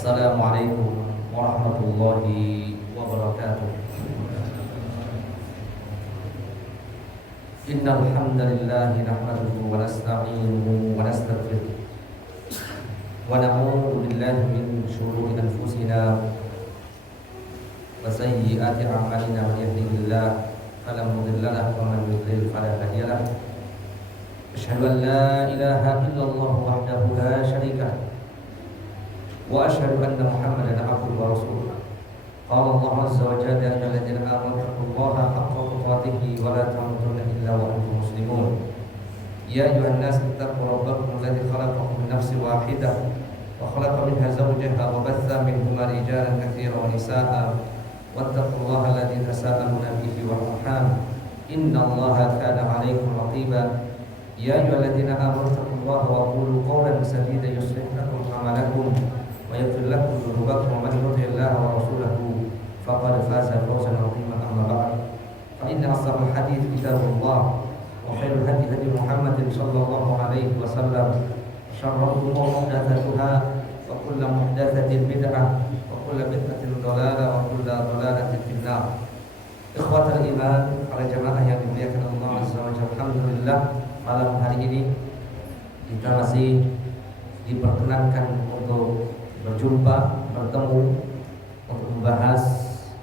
Assalamualaikum warahmatullahi wabarakatuh. Innal hamdalillah nahmaduhu wa nasta'inuhu wa nastaghfiruh wa na'udzu billahi min shururi anfusina wa sayyiati a'malina man yahdihillahu fala mudilla lahu wa man yudlil fala hadiya lahu. Asyhadu an la ilaha illallah wahdahu la syarika lahu wa asyhadu anna Muhammadan abduhu wa rasuluh. Qala Allah azza wa jalla ya ayyuhalladzina amanu taqullaha haqqa tuqatih wa la tamutunna illa wa antum muslimun. Ya ayyuhan nas ittaqu rabbakum alladzi khalaqakum min nafsin wahidah wa khalaqa minha zawjaha wa batha minhuma rijalan katsiran wa nisaa'a wattaqullaha alladzi tasaaluna bihi wal arham innallaha kana 'alaykum raqiba. Ya ayyuhalladzina amanu taqullaha wa qulu qawlan sadida yuslih lakum a'malakum wa yaghfir lakum dhunubakum wa man yuti'illaha wa rasulahu faqad faza fawzan 'azima. Amma ba'd, fa inna asdaqal hadits kitabullah wa khairul hadi hadi Muhammadin sallallahu alaihi wasallam. Syarrul umur muhdatsatuha wa kullu muhdatsatin bid'ah wa kullu bid'atin dhalalah wa kullu dhalalatin finnar. Ikhwatal iman, para jamaah yang dimuliakan Allah azza wa jalla, alhamdulillah malam hari ini kita masih diperkenankan untuk berjumpa, bertemu untuk membahas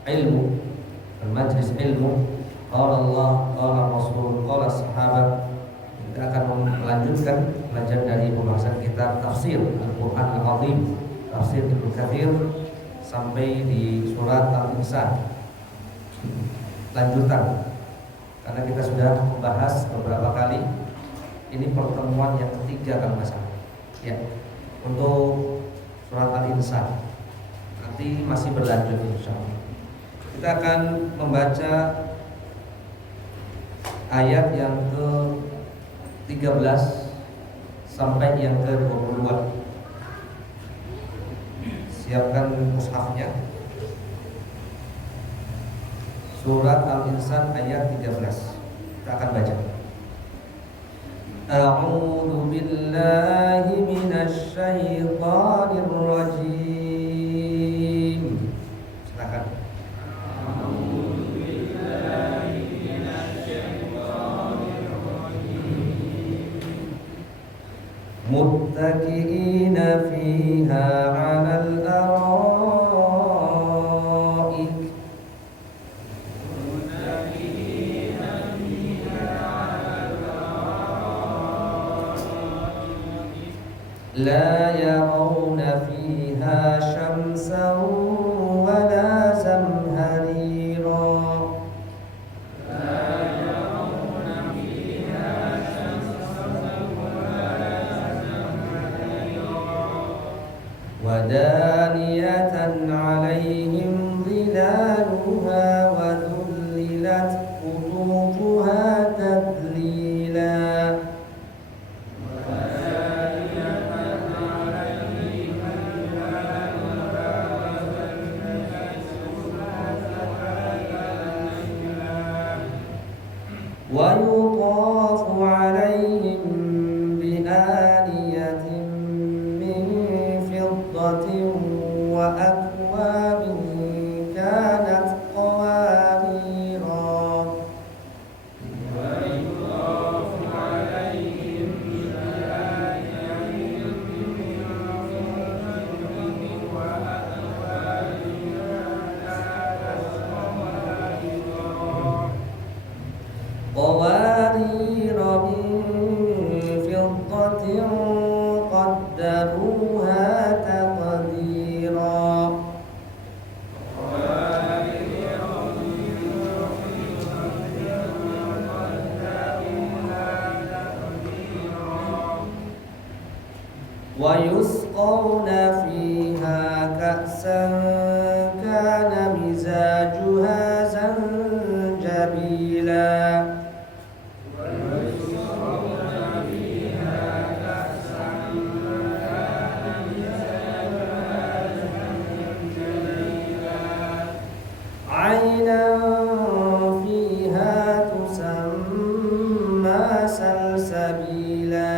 ilmu, bermajlis ilmu. Qala Allah, qala Rasul, qala sahabat. Kita akan melanjutkan belajar dari pembahasan kitab tafsir Al-Quran Al-Azim, tafsir Ibnu Katsir, sampai di surat Al-Insan. Lanjutan, karena kita sudah membahas beberapa kali. Ini pertemuan yang ketiga kalau nggak salah. Ya, untuk surat Al-Insan nanti masih berlanjut insyaallah. Kita akan membaca ayat yang ke-13 sampai yang ke-22. Siapkan mushafnya. Surat Al-Insan ayat 13. Kita akan baca. A'udzu billahi minasy syaithanir rajim. Silakan. A'udzu billahi minasy syaithanir rajim. Muttaqiina fiha 'alal araa'ik لا يرون فيها شمسا ولا زمهريرا ودانية عليهم ظلالها وذللت قطوفها تذليلا ويطاف عليهم بآنية من فضة وأكواب كانت قواريرا ويطاف عليهم بآنية من فضة وأكواب قوارير من فضة قدروها تقديرا ويسقون فيها كأسا كان مزاجها زنجبيلا عينا فيها تسمى سلسبيلا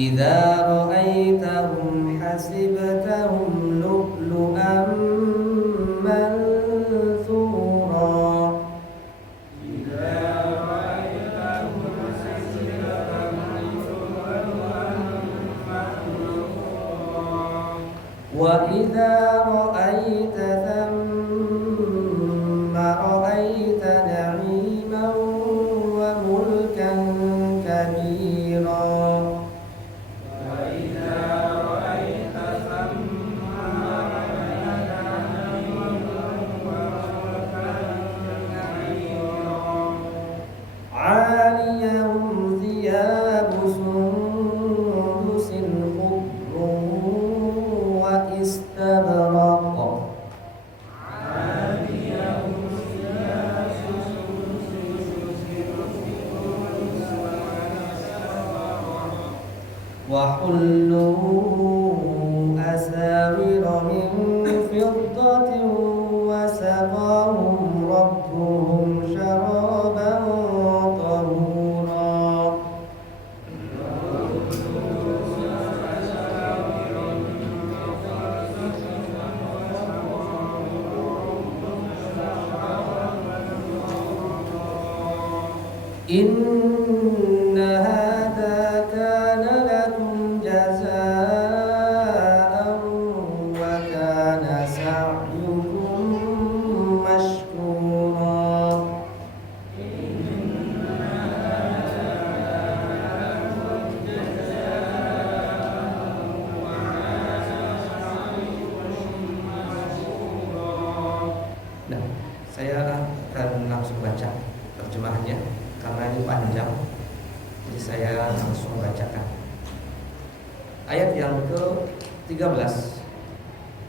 إذا رأيتهم حسبتهم لؤلؤا منثورا وإذا رأيت ثم رأيت نعيما وملكا كبيرا عاليهم ثياب سندس خضر واستبرق وحلوا أساور من فضة وسقاهم ربهم شرابا طهورا إن هذا كان لكم جزاء وكان سعيكم مشكورا Nah, saya akan langsung baca terjemahannya karena ini panjang, jadi saya langsung bacakan. Ayat yang ke-13.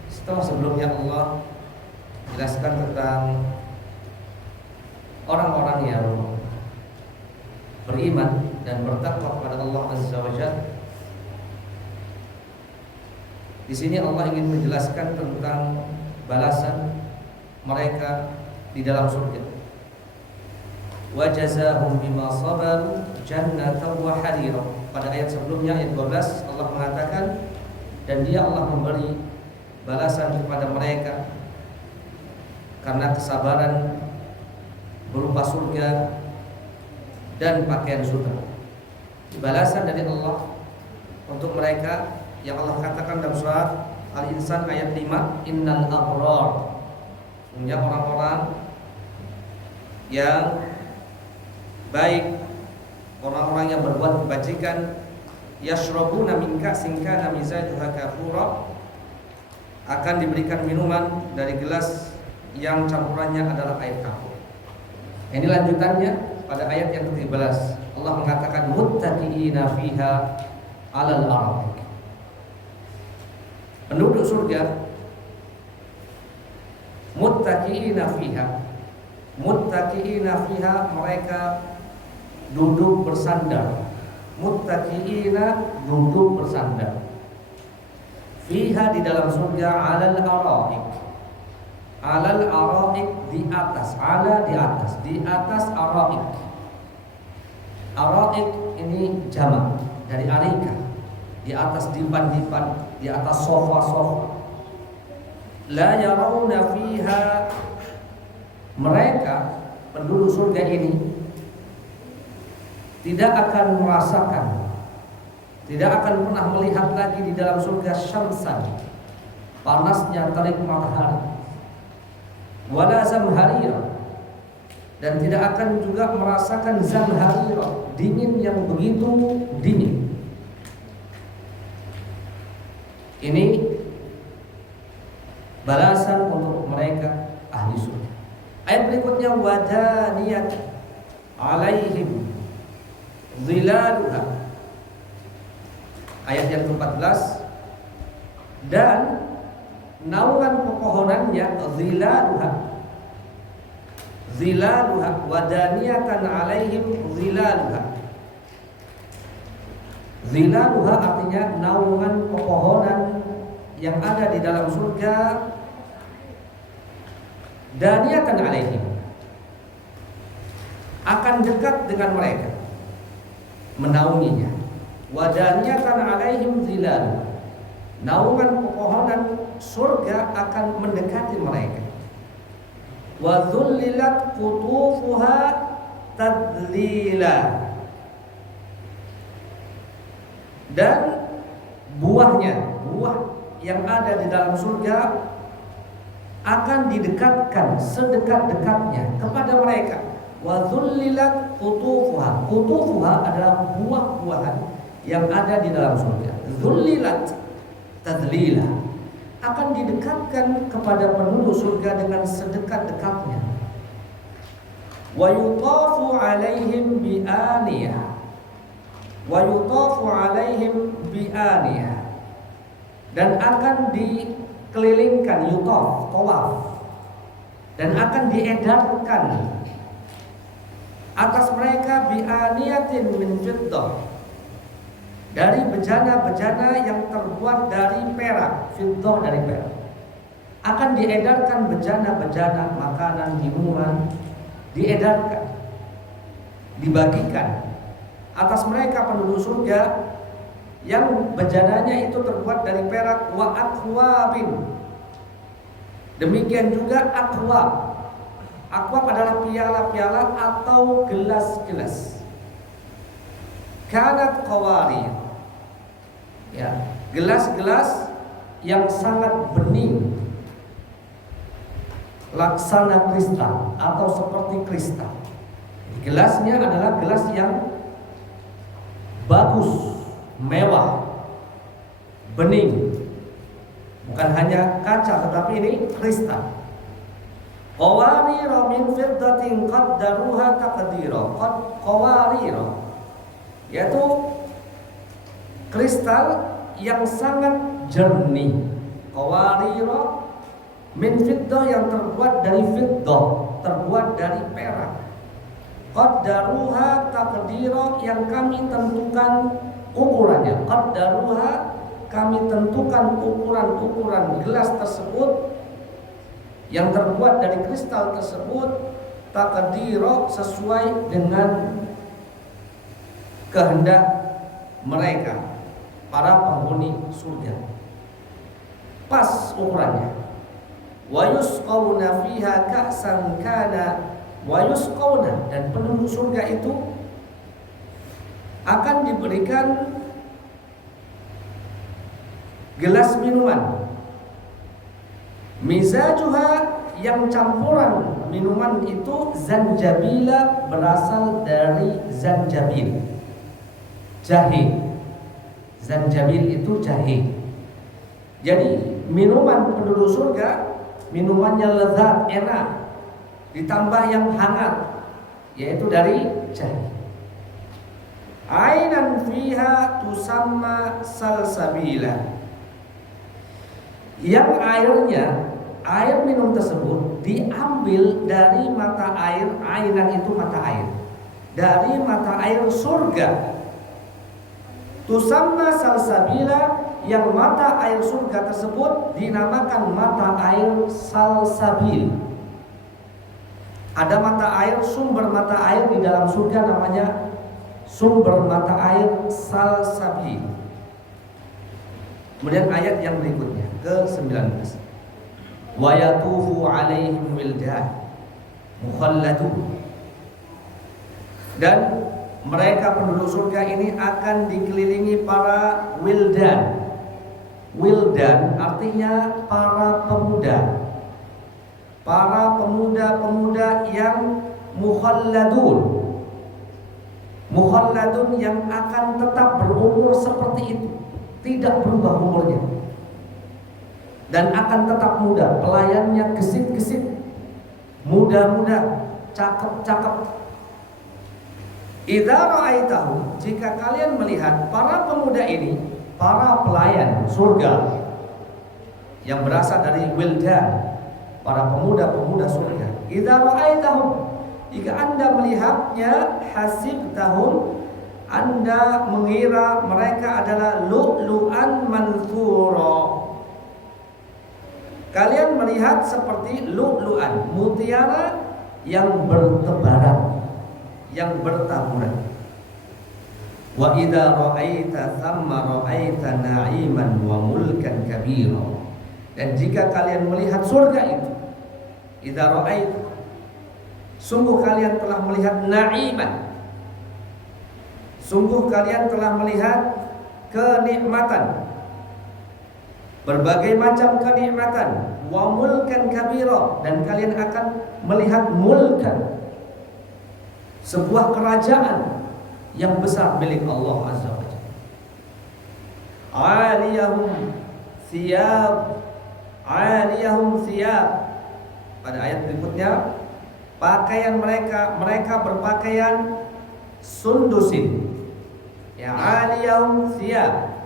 Setelah sebelumnya Allah jelaskan tentang orang-orang yang beriman dan bertakwa kepada Allah Azza wa Jalla, di sini Allah ingin menjelaskan tentang balasan mereka di dalam surga. Wa jazaahum bima sabaru jannatan wa harira. Pada ayat sebelumnya ayat 12 Allah mengatakan, dan dia Allah memberi balasan kepada mereka karena kesabaran berupa surga dan pakaian surga. Balasan dari Allah untuk mereka yang Allah katakan dalam surat Al-Insan ayat 5, innal abrar, sesungguhnya orang-orang yang baik, orang-orang yang berbuat kebajikan, yashrabuna min ka'sin kana mizajuha kafura, akan diberikan minuman dari gelas yang campurannya adalah air kafur. Ini lanjutannya pada ayat yang ke-13. Allah mengatakan muttaqiina fiha 'alal ara'ik. Penduduk surga muttaqiina fiha, mereka duduk bersandar. Muttaqiina, duduk bersandar. Fiha, di dalam surga, 'alal ara'ik. 'Alal ara'ik, di atas. 'Ala, di atas. Di atas ara'ik. Ara'ik ini jamak dari arika. Di atas dipan-dipan, di atas sofa-sofa. La yarawna fiha, mereka penduduk surga ini tidak akan merasakan, tidak akan pernah melihat lagi di dalam surga syamsan, panasnya terik matahari, wala zamharira, dan tidak akan juga merasakan zamharira, dingin yang begitu dingin. Ini balasan untuk mereka ahli surga. Ayat berikutnya, wadaniyat alaihim zilaluha. Ayat yang ke-14, dan naungan pepohonannya zilaluha wadaniyatan alaihim zilaluha. Zilaluha artinya naungan pepohonan yang ada di dalam surga, daniyatan alaihim, akan dekat dengan mereka, menaunginya. wa daniyatan 'alaihim dhilal. Naungan pepohonan surga akan mendekati mereka. Wa dhullilat qutufuha tadlila. Dan buah yang ada di dalam surga akan didekatkan sedekat-dekatnya kepada mereka. Wa dhullilat qutufuha. Qutufuha adalah buah-buahan yang ada di dalam surga. Dhullilat tadlila, akan didekatkan kepada penduduk surga dengan sedekat-dekatnya. Wa yutafu 'alaihim bi'aniyah. Wa yutafu 'alaihim bi'aniyah. Dan akan dikelilingkan, yutaf, tawaf, dan akan diedarkan atas mereka bi'aniyatin min fiddah, dari bejana-bejana yang terbuat dari perak, fiddah dari perak. Akan diedarkan bejana-bejana makanan, minuman, diedarkan, dibagikan atas mereka penduduk surga yang bejananya itu terbuat dari perak. Wa akwabin, demikian juga akwab. Akwab adalah piala-piala atau gelas-gelas. Kanat qawarir, ya, gelas-gelas yang sangat bening, laksana kristal atau seperti kristal. Gelasnya adalah gelas yang bagus, mewah, bening, bukan hanya kaca tetapi ini kristal. Qawarira min fiddatin qaddaruha taqdira. Qawarira, yaitu kristal yang sangat jernih. Qawarira min fiddah, yang terbuat dari fiddah, terbuat dari perak. Qaddaruha taqdira, yang kami tentukan ukurannya. Qaddaruha, kami tentukan ukuran-ukuran gelas tersebut yang terbuat dari kristal tersebut, taqdira, sesuai dengan kehendak mereka, para penghuni surga. Pas ukurannya. Wa yusqawna fiha ka'san kana wa yusqawna, dan penduduk surga itu akan diberikan gelas minuman. Mizajuha, yang campuran minuman itu zanjabila, berasal dari zanjabil, jahe. Zanjabil itu jahe. Jadi minuman penduduk surga, minumannya lezat, enak, ditambah yang hangat, yaitu dari jahe. Ainan fiha tusamma salsabila, yang air minum tersebut diambil dari mata air. Ainan itu mata air, dari mata air surga. Tusamma salsabila, yang mata air surga tersebut dinamakan mata air salsabil. Ada mata air, sumber mata air di dalam surga namanya sumber mata air salsabil. Kemudian ayat yang berikutnya ke-19. Wa yatufu 'alaihim wildan mukhalladun, dan mereka penduduk surga ini akan dikelilingi para wildan. Wildan artinya para pemuda. Para pemuda-pemuda yang mukhalladun. Mukhalladun, yang akan tetap berumur seperti itu, tidak berubah umurnya, dan akan tetap muda. Pelayannya gesit-gesit, muda-muda, cakep-cakep. Idza ra'aitahum, jika kalian melihat para pemuda ini, para pelayan surga yang berasal dari wildan, para pemuda-pemuda surga. Idza ra'aitahum, jika Anda melihatnya, hasibtahum, Anda mengira mereka adalah lu'lu'an manthura. Kalian melihat seperti lu'lu'an, mutiara yang bertebaran, yang bertaburan. Wa idza ra'aita thamma ra'aita na'iman wa mulkan kabira. Dan jika kalian melihat surga itu, idza ra'aita, sungguh kalian telah melihat na'iman, sungguh kalian telah melihat kenikmatan, berbagai macam kenikmatan, wa mulkan kabira, dan kalian akan melihat mulkan, sebuah kerajaan yang besar milik Allah Azza wa Jalla. 'aliyahum thiyab. Pada ayat berikutnya, pakaian mereka berpakaian sundusin. Ya, 'aliyahum thiyab.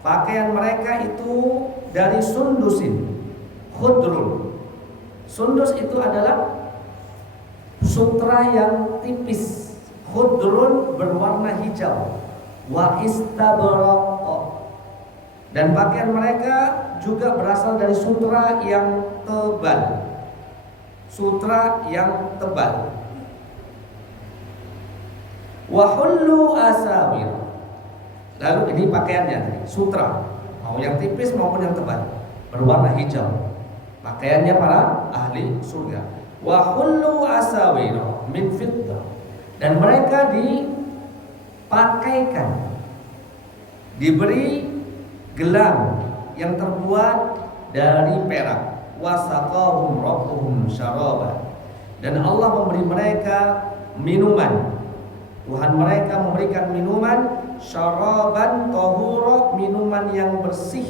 Pakaian mereka itu dari sundusin, khudrun. Sundus itu adalah sutra yang tipis, khudrun berwarna hijau, wa istabraq. Dan pakaian mereka juga berasal dari sutra yang tebal. Sutra yang tebal. Wa hullu asawir. Lalu ini pakaiannya, sutra, mau yang tipis maupun yang tebal, berwarna hijau. Pakaiannya para ahli surga. Wa hullu asawir min fiddah. Dan mereka dipakaikan, diberi gelang yang terbuat dari perak. Wasaqahum rabbuhum syaraba. Dan Allah memberi mereka minuman. Tuhan mereka memberikan minuman syaraban tahura, minuman yang bersih,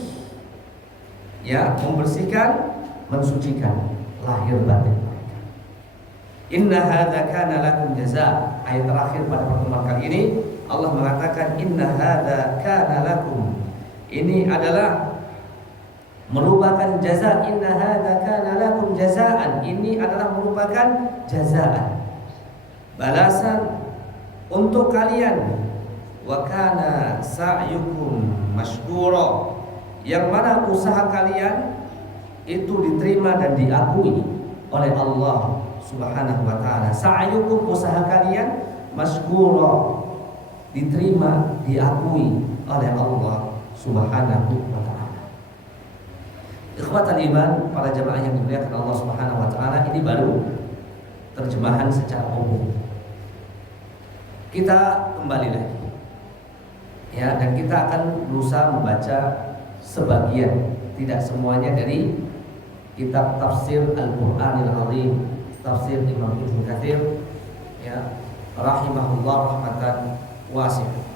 ya, membersihkan, mensucikan lahir batin mereka. Inna hadza kana lakum jazaa. Ayat terakhir pada pertemuan kali ini Allah mengatakan inna hadza kana lakum. Ini adalah merupakan jaza. Inna hadza kana lakum jazaan. Ini adalah merupakan jazaan, balasan untuk kalian. Wa kana sa'yukum mashkura. Yang mana usaha kalian itu diterima dan diakui oleh Allah Subhanahu wa taala. Sa'yukum, usaha kalian, mashkura, diterima, diakui oleh Allah Subhanahu wa taala. Ikhwatal iman, para jemaah yang dimuliakan Allah Subhanahu wa taala, ini baru terjemahan secara umum. Kita kembali lagi, ya, dan kita akan berusaha membaca sebagian, tidak semuanya, dari kitab tafsir Al-Qur'anil Azim, tafsir Imam Ibnu Katsir, ya, rahimahullah rahmatan wasi'ah.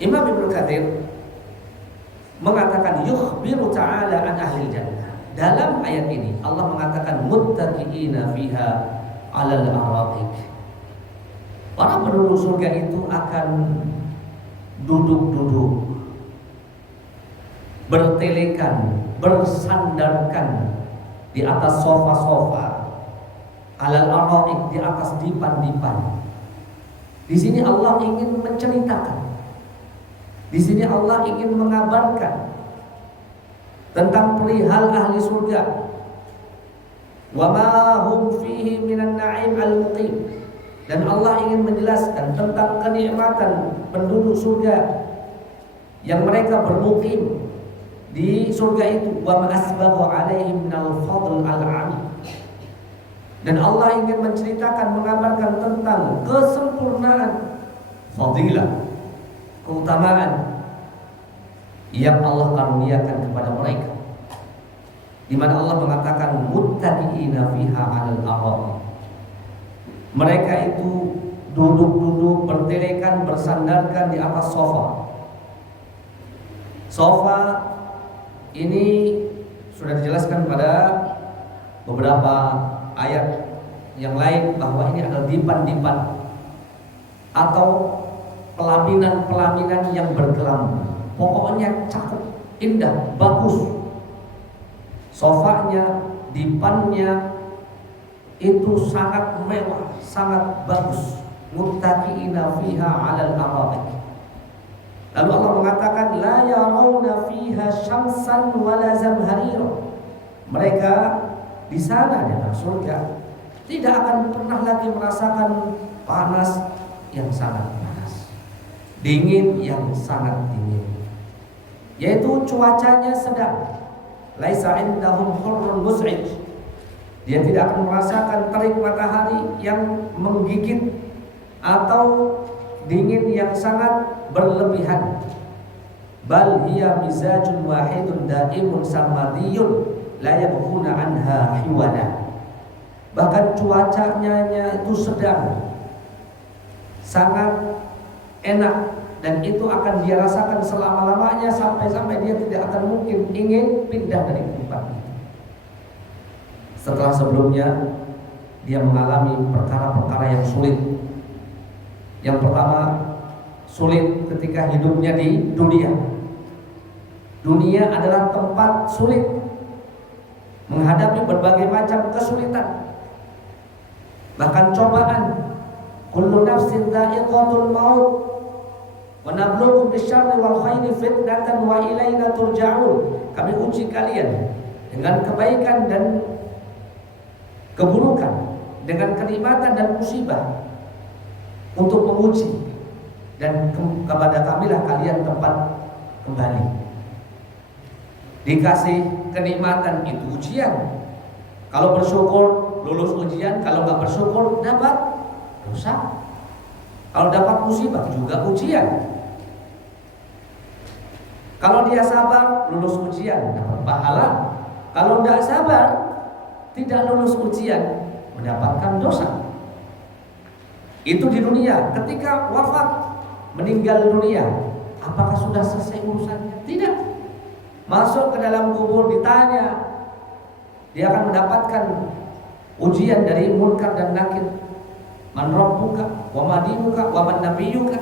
Imam Ibnu Katsir mengatakan yukhbiru ta'ala an ahli jannah. Dalam ayat ini Allah mengatakan muttaqiina fiha 'alal araqik. Para penduduk surga itu akan duduk-duduk, bertelekan, bersandarkan di atas sofa-sofa, 'alal araqik, di atas dipan-dipan. Di sini Allah ingin menceritakan, di sini Allah ingin mengabarkan tentang perihal ahli surga. Wa ma hum fihi minan na'im al-muqim. Dan Allah ingin menjelaskan tentang kenikmatan penduduk surga yang mereka bermukim di surga itu. Wa ma asbagha 'alaihim minal fadl al-'ami. Dan Allah ingin menceritakan, mengabarkan tentang kesempurnaan, fadilah, keutamaan yang Allah karuniakan kepada mereka, di mana Allah mengatakan muttaqiina fiha 'alal araqik. Mereka itu duduk-duduk, bertelekan, bersandarkan di atas sofa. Sofa ini sudah dijelaskan pada beberapa ayat yang lain bahwa ini adalah dipan-dipan atau pelaminan-pelaminan yang berkelambu. Pokoknya cakep, indah, bagus. Sofanya, dipannya itu sangat mewah, sangat bagus. Muttaqiina fiha 'alal araqik. Lalu Allah mengatakan la yarawna fiha syamsan wala zamharira. Mereka di sana di dalam surga tidak akan pernah lagi merasakan panas yang sangat panas. dingin yang sangat dingin, yaitu cuacanya sedang. Laisa indahum hurrun mus'id. Dia tidak akan merasakan terik matahari yang menggigit atau dingin yang sangat berlebihan. Bal hiya mizajun wahidun daimun samadiyun la yabghuna anha hiwala. Bahkan cuacanya itu sedang, sangat enak, dan itu akan dia rasakan selama-lamanya sampai dia tidak akan mungkin ingin pindah dari tempat itu. Setelah sebelumnya dia mengalami perkara-perkara yang sulit. Yang pertama, sulit ketika hidupnya di dunia. Dunia adalah tempat sulit, menghadapi berbagai macam kesulitan, bahkan cobaan. Kullu nafsin dha'iqatul maut wa nabluukum bisyarri wal khairi fitnatan wa ilaina turja'un. Kami uji kalian dengan kebaikan dan keburukan, dengan kenikmatan dan musibah, untuk menguji, dan kepada kamilah kalian tempat kembali. Dikasih kenikmatan itu ujian. Kalau bersyukur lulus ujian, kalau nggak bersyukur dapat dosa. Kalau dapat musibah juga ujian. Kalau dia sabar lulus ujian dapat pahala. Kalau tidak sabar tidak lulus ujian mendapatkan dosa. Itu di dunia. Ketika wafat, meninggal dunia, apakah sudah selesai urusannya? Tidak. Masuk ke dalam kubur ditanya, dia akan mendapatkan ujian dari munkar dan nakir. Man rabbuka wa ma dinuka wa man nabiyyuka,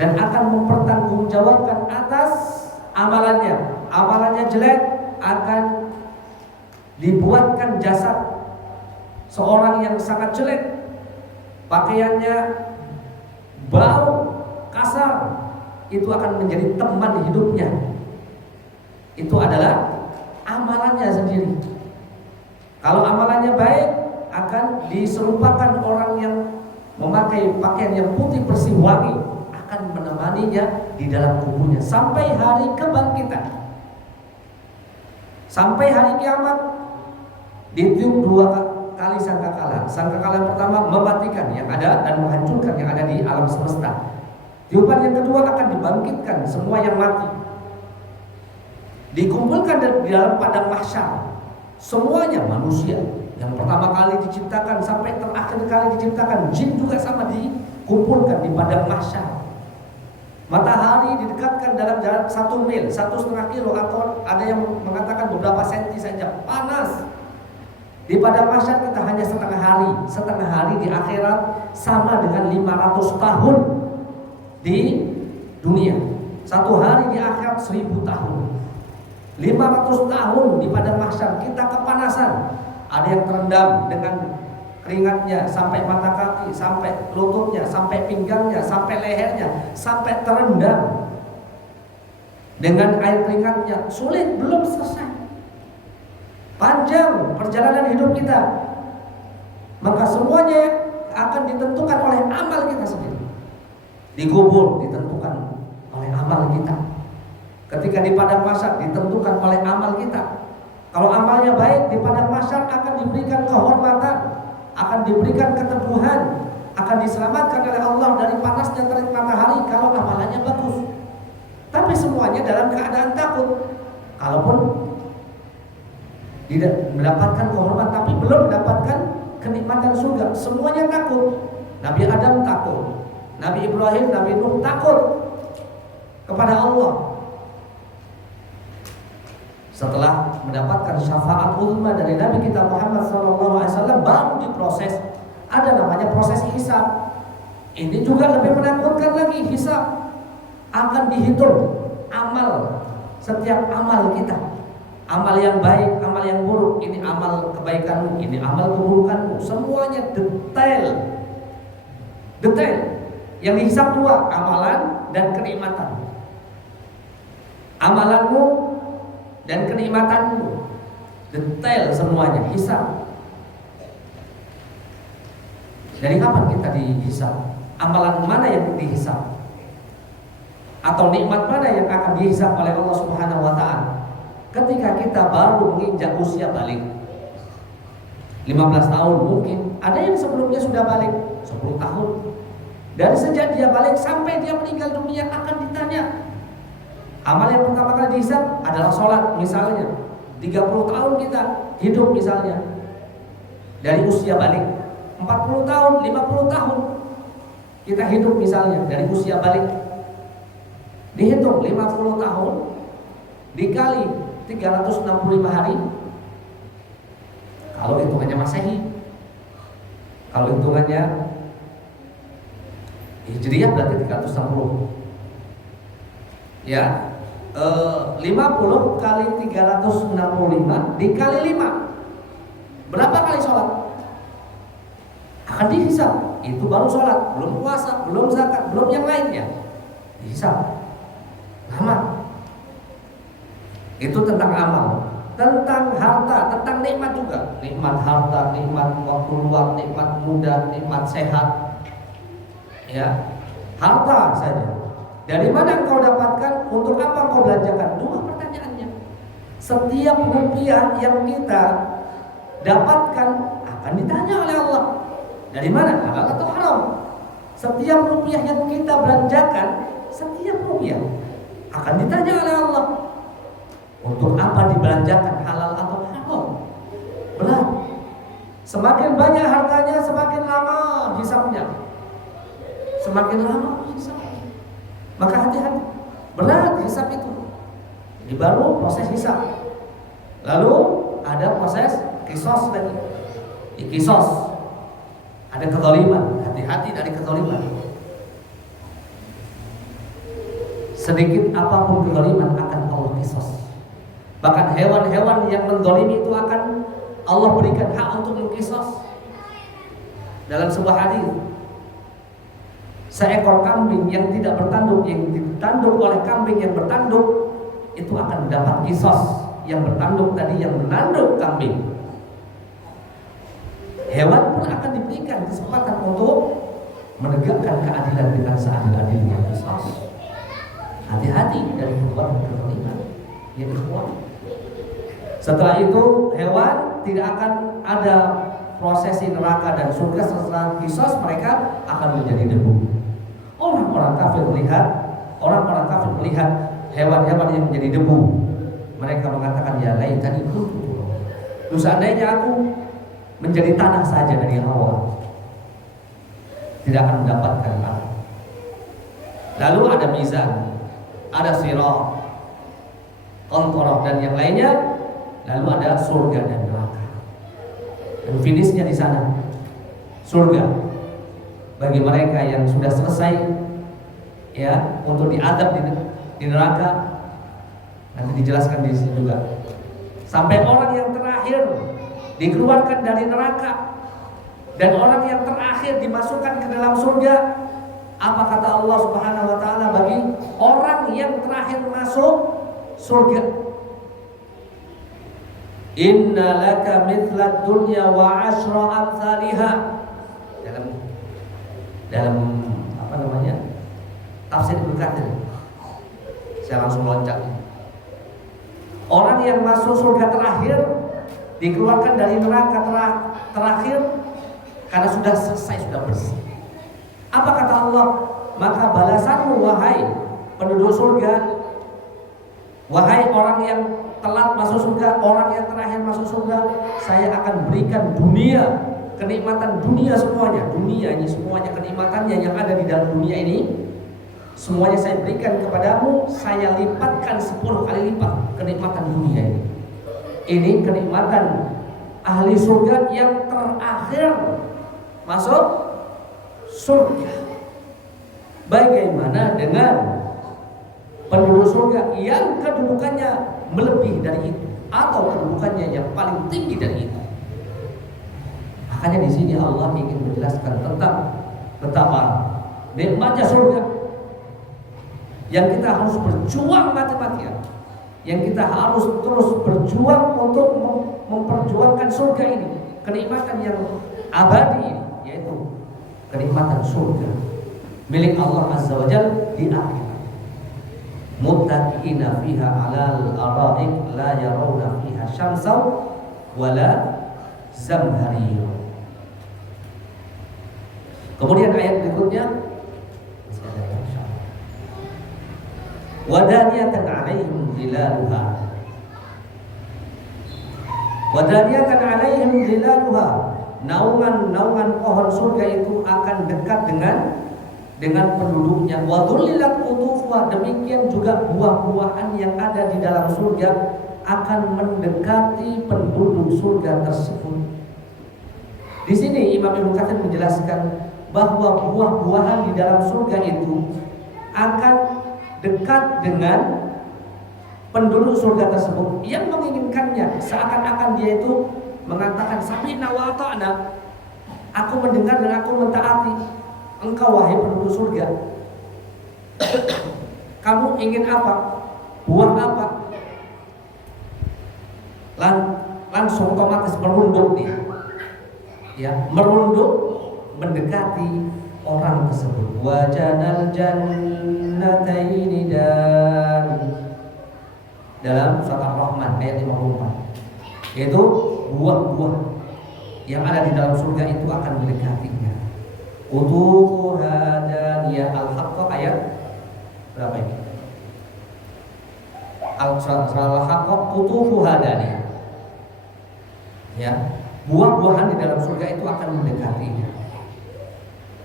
dan akan mempertanggungjawabkan atas amalannya. Amalannya jelek, akan dibuatkan jasad seorang yang sangat jelek, pakaiannya bau, kasar, itu akan menjadi teman hidupnya. Itu adalah amalannya sendiri. Kalau amalannya baik, akan diserupakan orang yang memakai pakaian yang putih bersih wangi, akan menemaninya di dalam kuburnya sampai hari kebangkitan. Sampai hari kiamat ditiup 2 kali sangkakala. Sangkakala yang pertama mematikan yang ada dan menghancurkan yang ada di alam semesta. Tiupan yang kedua akan dibangkitkan semua yang mati, dikumpulkan di dalam padang mahsyar. Semuanya manusia yang pertama kali diciptakan sampai terakhir kali diciptakan, jin juga sama, dikumpulkan di padang mahsyar. Matahari didekatkan dalam jarak 1 mil, 1,5 kilo, atau ada yang mengatakan beberapa senti saja, panas. Di padang mahsyar kita hanya setengah hari. Setengah hari di akhirat sama dengan 500 tahun di dunia. 1 hari di akhirat 1000 tahun. 500 tahun di padang mahsyar kita kepanasan. Ada yang terendam dengan keringatnya sampai mata kaki, sampai lututnya, sampai pinggangnya, sampai lehernya, sampai terendam dengan air keringatnya. Sulit, belum selesai. Panjang perjalanan hidup kita. Maka semuanya akan ditentukan oleh amal kita sendiri. Di kubur ditentukan oleh amal kita. Ketika di padang mahsyar ditentukan oleh amal kita. Kalau amalnya baik, di padang mahsyar akan diberikan kehormatan, akan diberikan keteguhan, akan diselamatkan oleh Allah dari panasnya terik matahari kalau amalannya bagus. Tapi semuanya dalam keadaan takut. Kalaupun tidak mendapatkan kehormatan tapi belum mendapatkan kenikmatan surga, semuanya takut. Nabi Adam takut, Nabi Ibrahim, Nabi Nuh takut kepada Allah. Setelah mendapatkan syafaat ulama dari Nabi kita Muhammad SAW, baru diproses. Ada namanya proses hisab. Ini juga lebih menakutkan lagi. Hisab akan dihitung amal, setiap amal kita, amal yang baik, amal yang buruk. Ini amal kebaikanmu, ini amal keburukanmu. Semuanya detail. Yang dihisab 2, amalan dan kenikmatan. Amalanmu dan kenikmatanmu, detail semuanya, hisab. Dari kapan kita dihisab? Amalan mana yang dihisab? atau nikmat mana yang akan dihisab oleh Allah Subhanahu wa taala ketika kita baru menginjak usia balik. 15 tahun mungkin, ada yang sebelumnya sudah balik 10 tahun. Dari sejak dia balik sampai dia meninggal dunia akan ditanya. Amal yang pertama kali dihisab adalah sholat misalnya. 30 tahun kita hidup misalnya, dari usia balik 40 tahun, 50 tahun kita hidup misalnya dari usia balik, dihitung 50 tahun dikali 365 hari. Kalau hitungannya Masehi, kalau hitungannya Hijriah berarti 360. Ya, 50 kali 365 dikali 5. Berapa kali sholat? Akan dihisab. Itu baru sholat, belum puasa, belum zakat, belum yang lainnya. Dihisab. Lama. Itu tentang amal. Tentang harta, tentang nikmat juga. Nikmat harta, nikmat waktu luang, nikmat muda, nikmat sehat. Ya, harta saja. Dari mana engkau dapatkan? Untuk apa engkau belanjakan? Dua pertanyaannya. Setiap rupiah yang kita dapatkan akan ditanya oleh Allah. Dari mana? Halal atau haram? Setiap rupiah yang kita belanjakan, setiap rupiah akan ditanya oleh Allah. Untuk apa dibelanjakan, halal atau haram? Berat. Semakin banyak hartanya, semakin lama hisabnya. Semakin lama hisabnya. Maka hati-hati. Berat hisab itu. Ini baru proses hisab. Lalu ada proses kisos lagi. Di kisos ada kezaliman. Hati-hati dari kezaliman. Sedikit apapun kezaliman akan Allah kisos. Bahkan hewan-hewan yang menzalimi itu akan Allah berikan hak untuk mengkisos. Dalam sebuah hadis, seekor kambing yang tidak bertanduk, yang ditanduk oleh kambing yang bertanduk, itu akan mendapat kisos. Yang bertanduk tadi yang menanduk kambing. Hewan pun akan diberikan kesempatan untuk menegakkan keadilan dengan seadil-adilnya kisos. Hati-hati dari perbuatan kezaliman yang dibuat. Setelah itu hewan tidak akan ada prosesi neraka dan surga. Setelah kisos mereka akan menjadi debu. Orang-orang kafir melihat hewan-hewan yang menjadi debu. Mereka mengatakan, ya laitani kuntu. Seandainya aku menjadi tanah saja dari awal, tidak akan mendapatkan apa. Lalu ada mizan, ada sirat, kontorah dan yang lainnya. Lalu ada surga dan neraka. Dan finishnya di sana surga bagi mereka yang sudah selesai ya untuk diadab di neraka. Nanti dijelaskan di sini juga. Sampai orang yang terakhir dikeluarkan dari neraka dan orang yang terakhir dimasukkan ke dalam surga. Apa kata Allah Subhanahu wa taala bagi orang yang terakhir masuk surga? Inna laka mithla dunya wa ashra amsalihha. Dalam apa namanya? Tafsir Ibnu Katsir. Saya langsung loncat. Orang yang masuk surga terakhir dikeluarkan dari neraka terakhir karena sudah selesai, sudah bersih. Apa kata Allah? Maka balasanmu wahai penduduk surga, wahai orang yang telat masuk surga, orang yang terakhir masuk surga, saya akan berikan dunia, kenikmatan dunia semuanya. Dunia ini semuanya kenikmatannya yang ada di dalam dunia ini, semuanya saya berikan kepadamu. Saya lipatkan 10 kali lipat kenikmatan dunia ini. Ini kenikmatan ahli surga yang terakhir masuk surga. Bagaimana dengan penduduk surga yang kedudukannya melebihi dari itu atau kedudukannya yang paling tinggi dari itu? Makanya di sini Allah ingin menjelaskan tentang betapa nikmatnya surga yang kita harus berjuang mati-matian, yang kita harus terus berjuang untuk memperjuangkan surga ini, kenikmatan yang abadi, yaitu kenikmatan surga milik Allah Azza wa Jalla di akhirat. muttaqiina fiha 'alal ara'ik la yarawna fiha syamsan wala zamharira. Kemudian ayat berikutnya wadaniyatan 'alaihim dhilaluha. Wadaniyatan 'alaihim dhilaluha. Naungan-naungan pohon surga itu akan dekat dengan penduduknya. Wa dhullilat qutufuha, demikian juga buah-buahan yang ada di dalam surga akan mendekati penduduk surga tersebut. Di sini Imam Ibnu Katsir menjelaskan bahwa buah-buahan di dalam surga itu akan dekat dengan penduduk surga tersebut yang menginginkannya, seakan-akan dia itu mengatakan sami'na wa ata'na, aku mendengar dan aku mentaati engkau wahai penduduk surga. Kamu ingin apa? Buah apa? Langsung otomatis merunduk dia. Ya, merunduk mendekati orang tersebut. Wajanal jannataini dan dalam surat Ar-Rahman ayat 54, yaitu buah-buah yang ada di dalam surga itu akan mendekatinya. Qutufuha daniyah. Al-Haqqah ayat berapa ini? Al-Haqqah qutufuha daniyah. Ya, buah-buahan di dalam surga itu akan mendekatinya.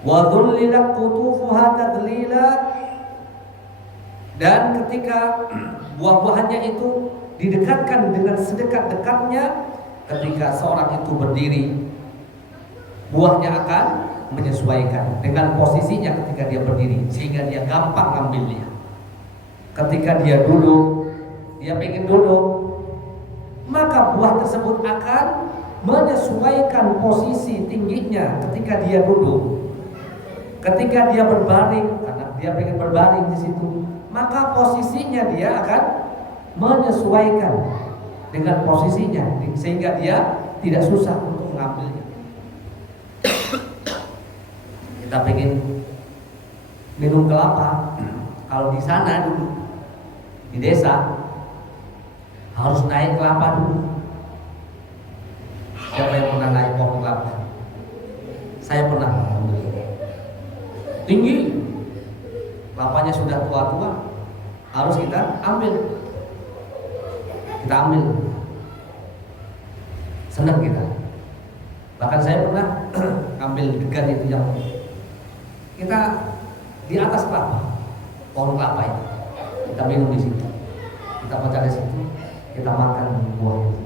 Wa dhullilat qutufuha tadlila, dan ketika buah-buahannya itu didekatkan dengan sedekat-dekatnya, ketika seorang itu berdiri, buahnya akan menyesuaikan dengan posisinya ketika dia berdiri, sehingga dia gampang ngambilnya. Ketika dia duduk, dia pengen duduk, maka buah tersebut akan menyesuaikan posisi tingginya ketika dia duduk. Ketika dia berbaring, karena dia pengen berbaring di situ, maka posisinya dia akan menyesuaikan dengan posisinya, sehingga dia tidak susah untuk mengambilnya. Kita pengen minum kelapa, kalau di sana dulu di desa harus naik kelapa dulu. Siapa yang pernah naik pohon kelapa? Saya pernah. Tinggi, kelapanya sudah tua-tua, harus kita ambil. Kita ambil, senang kita. Bahkan saya pernah ambil degan itu yang kita di atas kelapa, pohon kelapa itu. Kita minum di situ, kita baca di situ, kita makan buahnya.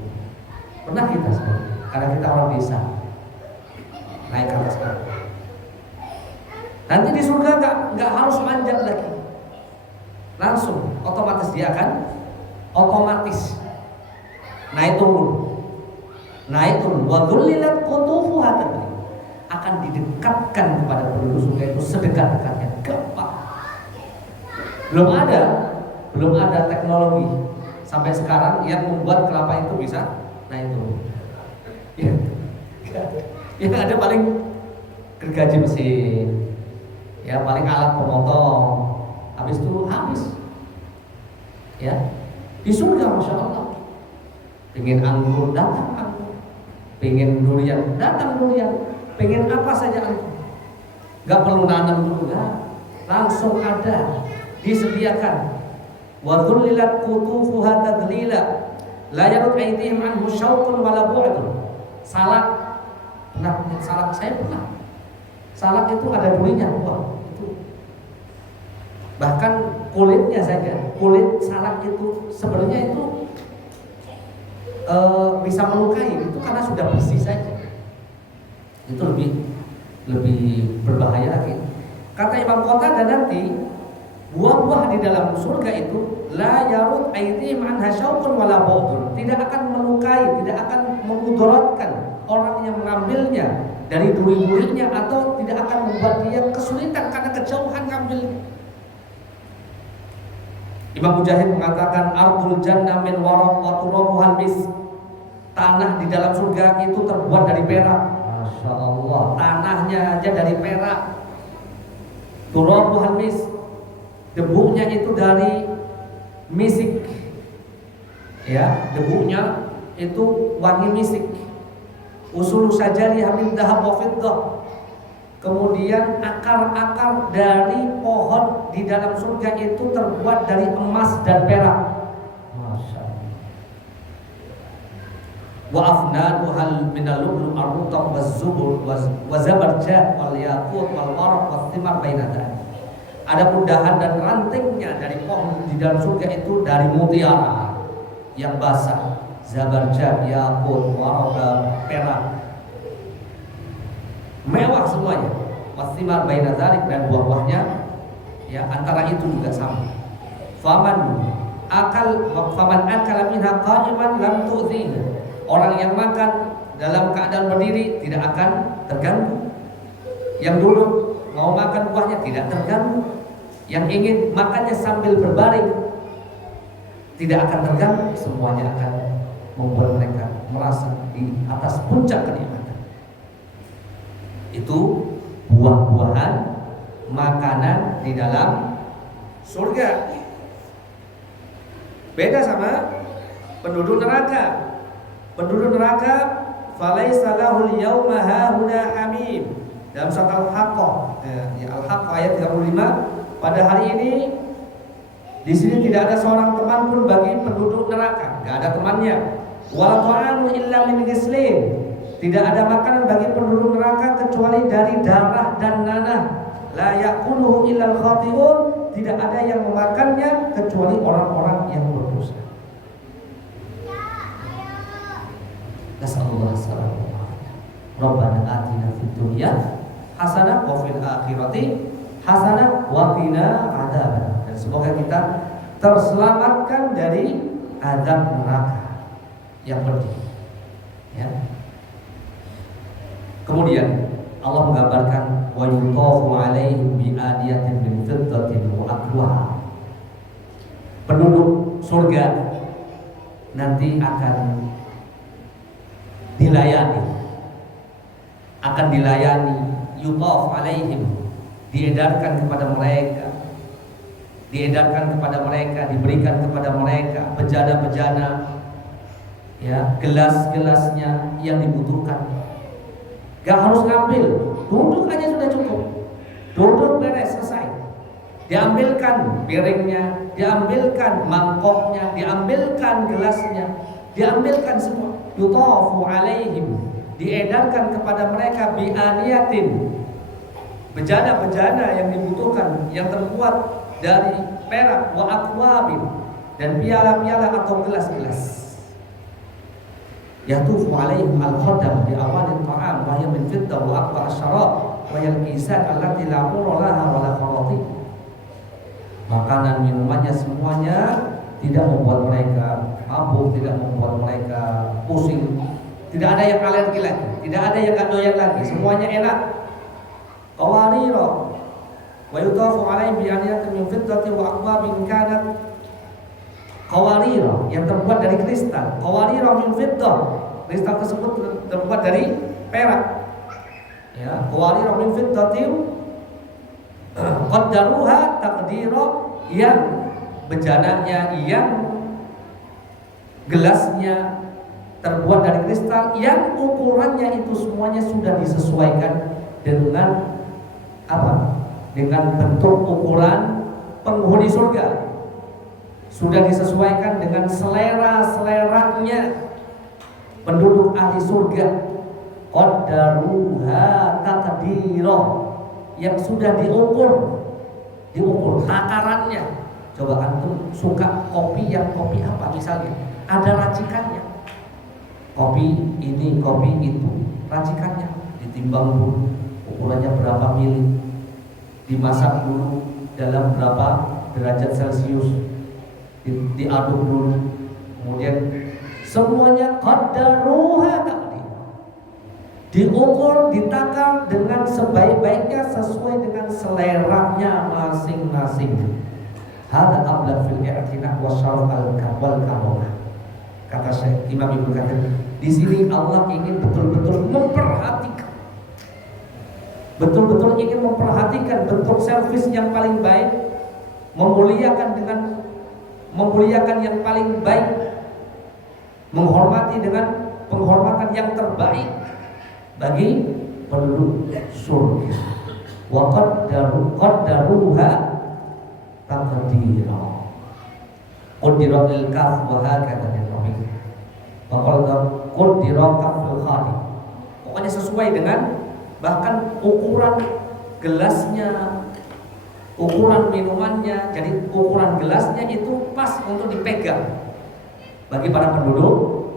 Pernah kita semua, karena kita orang desa, naik ke atas kelapa. Nanti di surga nggak harus manjat lagi, langsung otomatis dia akan otomatis naik turun. Wa dhullilat qutufuha tadlila, akan didekatkan kepada penduduk surga itu sedekat-dekatnya, gampang. Belum ada teknologi sampai sekarang yang membuat kelapa itu bisa naik turun. Ya, yang ada paling gergaji mesin, ya paling alat pemotong, habis itu habis. Ya, di surga masya Allah, pengen anggur datang anggur, pengen durian datang durian, pengen apa saja anggur, nggak perlu nanam dulu, langsung ada, disediakan. Wa dhullilat qutufuha tadlila la yarud aydihim anhu syauqun wala bu'dun. Salak, nah salak saya pernah. Salak itu ada durinya, wah itu. Bahkan kulitnya saja, kulit salak itu sebenarnya itu bisa melukai, itu karena sudah bersih saja. Itu lebih berbahaya lagi. Kata Imam Qatadah nanti, buah-buah di dalam surga itu la yarud aydihim anha syauqun wala bu'dun, tidak akan melukai, tidak akan memudaratkan orang yang mengambilnya dari duri-durinya, atau tidak akan membuat dia kesulitan karena kejauhan ngambilnya. Imam Mujahid mengatakan ardul jannah min waraq wa turabuhal mis, tanah di dalam surga itu terbuat dari perak. Masya Allah, tanahnya aja dari perak. Turabuhal mis, debunya itu dari misik, ya, debunya itu wangi misik. Usul sajariyah min dhahab wa fiddah. Kemudian akar-akar dari pohon di dalam surga itu terbuat dari emas dan perak. Masya Allah. Wa afnaduhal minal lu'lu' ar-rutab waz-zubur wa zabarjad wal yaqut wal waraq was thimar baina dzalik. Adapun dahan dan rantingnya dari pohon di dalam surga itu dari mutiara yang basah, zabarjad, yaqut, waraq, perak. Mewah semuanya. Wastimar baina dzalik, dan buah-buahnya ya antara itu juga sama. Faman akala minha qa'iman lam tu'dhihi. Orang yang makan dalam keadaan berdiri tidak akan terganggu. Yang duduk mau makan buahnya tidak terganggu. Yang ingin makannya sambil berbaring tidak akan terganggu. Semuanya akan membuat mereka merasa di atas puncak kenikmatan. Itu buah-buahan makanan di dalam surga. Beda sama penduduk neraka. Penduduk neraka falaisa lahul yauma hahuna hamim. Dalam surat Al-Haqqah, Al-Haqqah ayat 35, pada hari ini di sini tidak ada seorang teman pun bagi penduduk neraka, enggak ada temannya. Wala ta'amun illa min ghislin. Tidak ada makanan bagi penduduk neraka kecuali dari darah dan nanah. La ya'kuluhu illal khati'un. Tidak ada yang memakannya kecuali orang-orang yang berdosa. Nasallallahu alaihi wasallam. Rabbana atina fid dunya hasanah wa fil akhirati hasanah wa qina adzabannar. Dan semoga kita terselamatkan dari azab neraka yang pedih. Ya. Kemudian Allah menggambarkan wa yutafu alaihim bi adiyatin min fiddatin wa akwab. Penduduk surga nanti akan dilayani yutaf alaihim, diedarkan kepada mereka, diberikan kepada mereka bejana-bejana, ya, gelas-gelasnya yang dibutuhkan. Gak harus ngambil, duduk aja sudah cukup. Duduk beres, selesai. Diambilkan piringnya, diambilkan mangkoknya, diambilkan gelasnya, diambilkan semua. Yutafu alaihim, diedarkan kepada mereka bi'aniyatin, bejana-bejana yang dibutuhkan, yang terbuat dari perak, wa akwabin, dan piala-piala atau gelas-gelas. Yatufu alaihim al-khadam bi awalil ta'am wa hiya min fiddah wa aqwa asyarat wa yal kisat allati la quralaha wa la qarati. Makanan minumannya semuanya tidak membuat mereka mabuk, tidak membuat mereka pusing. Tidak ada yang alergi lagi, tidak ada yang doyan lagi, semuanya enak. Qawarira wa yutafu alaihim bi aniyatin min fiddatin wa aqwabin kanat qawarira, yang terbuat dari kristal. Qawarira min fiddah, kristal tersebut terbuat dari perak. Ya, qawarira min fiddatin qaddaruha taqdira, yang bejananya, yang gelasnya terbuat dari kristal, yang ukurannya itu semuanya sudah disesuaikan dengan apa? Dengan bentuk ukuran penghuni surga. Sudah disesuaikan dengan selera-seleranya penduduk ahli surga. Qaddaruha taqdira, yang sudah diukur takarannya. Coba antum suka kopi yang kopi apa misalnya? Ada racikannya. Kopi ini, kopi itu, racikannya ditimbang dulu, ukurannya berapa mili, dimasak dulu dalam berapa derajat Celcius, diaduk dulu, kemudian semuanya qaddaruha taqdir, diukur, ditakar dengan sebaik-baiknya sesuai dengan seleranya masing-masing. Hada ablag fil i'tinaq wa syaraf al-kamal. Kata Syekh Imam Ibnu Katsir, di sini Allah ingin betul-betul memperhatikan, betul-betul ingin memperhatikan bentuk servis yang paling baik, memuliakan dengan memuliakan yang paling baik, menghormati dengan penghormatan yang terbaik bagi penduduk surga. Wa qaddaruha taqdira. Qaddiratil kaf wa hakadha min qaddira kaful khadi. Pokoknya sesuai dengan bahkan ukuran gelasnya, ukuran minumannya. Jadi ukuran gelasnya itu pas untuk dipegang bagi para penduduk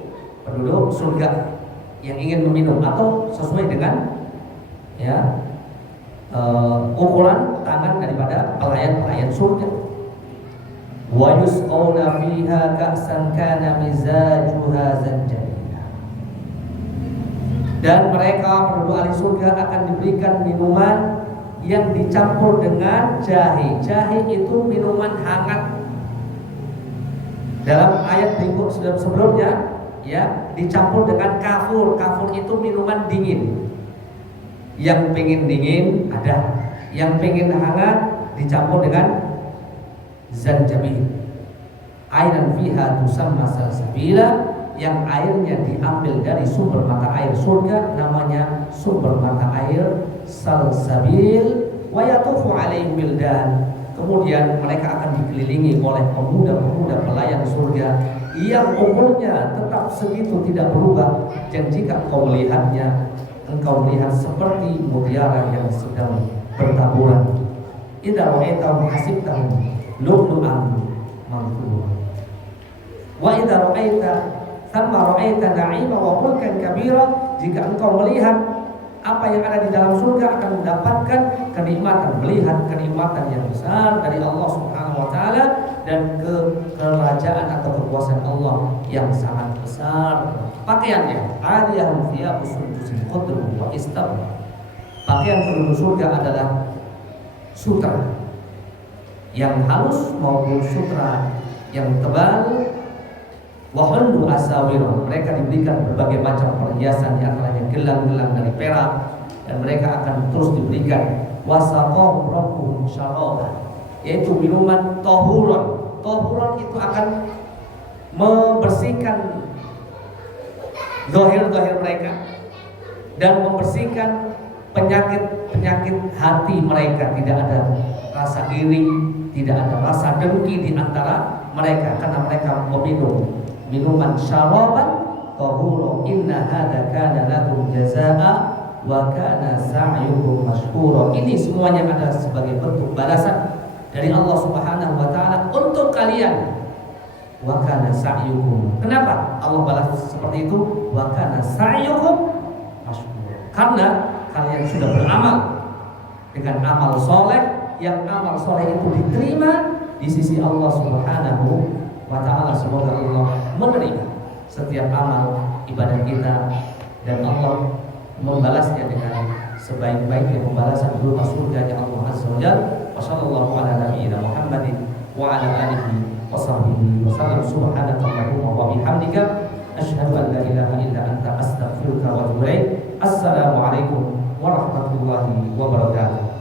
surga yang ingin meminum, atau sesuai dengan ukuran tangan daripada pelayan surga. Wa yusqawna fiha ka'san kana mizajuha zanjabila. Dan mereka penduduk ahli surga akan diberikan minuman yang dicampur dengan jahe. Jahe itu minuman hangat. Dalam ayat berikut sebelumnya dicampur dengan kafur. Kafur itu minuman dingin. Yang pengen dingin ada, yang pengen hangat dicampur dengan zanjabil. Airan fiha tusamma salsabila, yang airnya diambil dari sumber mata air surga, namanya sumber mata air salsabil. Wa yatufu alaihim wildan, kemudian mereka akan dikelilingi oleh pemuda-pemuda pelayan surga yang umurnya tetap segitu tidak berubah, dan jika kau melihatnya, engkau melihat seperti mutiara yang sedang bertaburan. Idza ra'aitahu hasibtahu lu'lu'an manthura. Wa idza ra'aita thamma ra'aita na'ima wa mulkan kabira. Jika engkau melihat apa yang ada di dalam surga, akan mendapatkan kenikmatan, melihat kenikmatan yang besar dari Allah Subhanahu wa taala dan kerajaan atau kekuasaan Allah yang sangat besar. Pakaiannya aliyahum thiyabus sundusin khudrun wa istabra. Pakaian penduduk surga adalah sutra yang halus maupun sutra yang tebal. Wa hullu asawir, mereka diberikan berbagai macam perhiasan, yang antaranya gelang-gelang dari perak, dan mereka akan terus diberikan wasaqahum rabbuhum syaraba, yaitu minuman tahuron. Tahuron itu akan membersihkan zahir-zahir mereka dan membersihkan penyakit-penyakit hati mereka. Tidak ada rasa iri, tidak ada rasa dengki di antara mereka, karena mereka meminum minuman syaraban tahura. Inna hadza kana lakum jazaa'a wa kana sa'yukum mashkura. Ini semuanya adalah sebagai bentuk balasan dari Allah Subhanahu wa taala untuk kalian. Wa kana sa'yukum. Kenapa Allah balas seperti itu? Wa kana sa'yukum mashkura. Karena kalian sudah beramal dengan amal soleh, yang amal soleh itu diterima di sisi Allah Subhanahu wa ta'ala. Semoga Allah menerima setiap amal ibadah kita dan Allah membalasnya dengan sebaik-baiknya pembalasan berupa surganya Allah Azza wa Jalla. Wa sallallahu ala nabiyyina Muhammadin wa ala alihi wa sahbihi wa sallam. Subhanaka Allahumma wa bihamdika asyhadu an la ilaha illa anta astaghfiruka wa atubu ilaik. Assalamu alaikum warahmatullahi wabarakatuh.